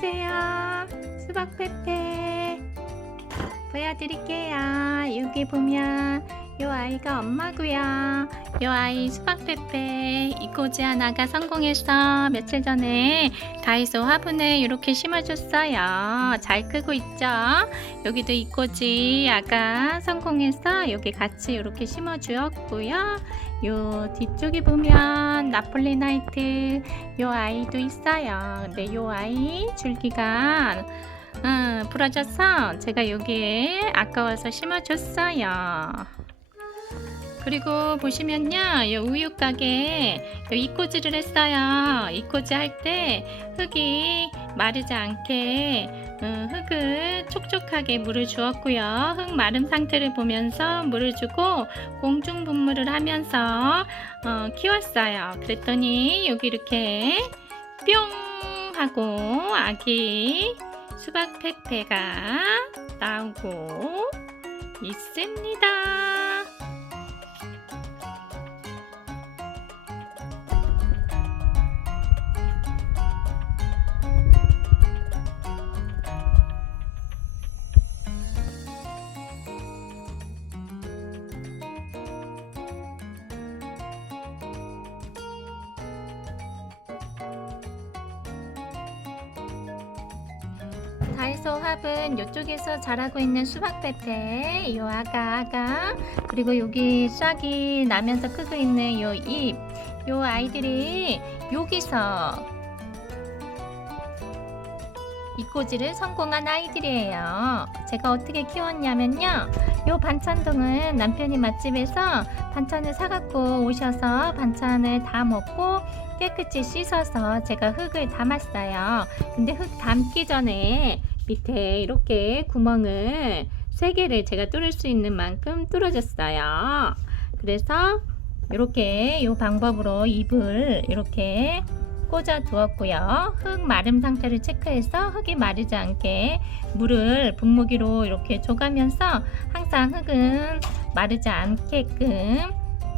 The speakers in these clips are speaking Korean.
보세요. 수박 페페. 보여드릴게요. 여기 보면 요 아이가 엄마고요. 요 아이 수박 페페 이꼬지 하나가 성공해서 며칠 전에 다이소 화분에 이렇게 심어줬어요. 잘 크고 있죠? 여기도 이꼬지 아가 성공해서 여기 같이 이렇게 심어주었고요. 요 뒤쪽에 보면 나폴리 나이트 요 아이도 있어요. 근데 요 아이 줄기가 음, 부러져서 제가 여기에 아까워서 심어줬어요. 그리고 보시면요, 이 우유 가게 이꼬지를 했어요. 이꼬지 할 때 흙이 마르지 않게 음, 흙을 촉촉하게 물을 주었고요. 흙 마름 상태를 보면서 물을 주고 공중 분무를 하면서 어, 키웠어요. 그랬더니 여기 이렇게 뿅 하고 아기 수박 페페가 나오고 있습니다. 다이소 화분 이쪽에서 자라고 있는 수박 페페 이 아가 아가 그리고 여기 싹이 나면서 크고 있는 요잎 요 아이들이 여기서 이꼬지를 성공한 아이들이에요. 제가 어떻게 키웠냐면요. 요 반찬동은 남편이 맛집에서 반찬을 사갖고 오셔서 반찬을 다 먹고 깨끗이 씻어서 제가 흙을 담았어요. 근데 흙 담기 전에 밑에 이렇게 구멍을 세 개를 제가 뚫을 수 있는 만큼 뚫어줬어요. 그래서 이렇게 이 방법으로 잎을 이렇게 꽂아 두었고요. 흙 마름 상태를 체크해서 흙이 마르지 않게 물을 분무기로 이렇게 줘가면서 항상 흙은 마르지 않게끔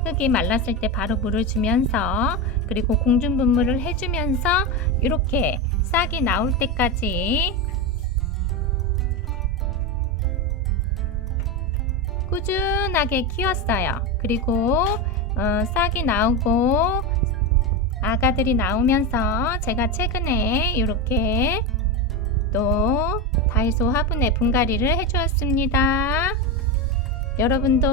흙이 말랐을 때 바로 물을 주면서 그리고 공중 분무를 해주면서 이렇게 싹이 나올 때까지 꾸준하게 키웠어요. 그리고 어, 싹이 나오고 아가들이 나오면서 제가 최근에 이렇게 또 다이소 화분에 분갈이를 해주었습니다. 여러분도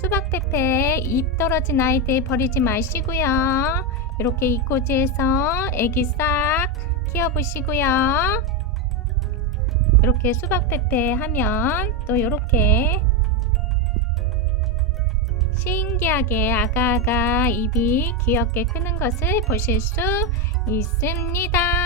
수박 페페 잎 떨어진 아이들 버리지 마시고요. 이렇게 이꼬지에서 애기 싹 키워보시고요. 이렇게 수박 페페 하면 또 이렇게 신기하게 아가아가 입이 귀엽게 크는 것을 보실 수 있습니다.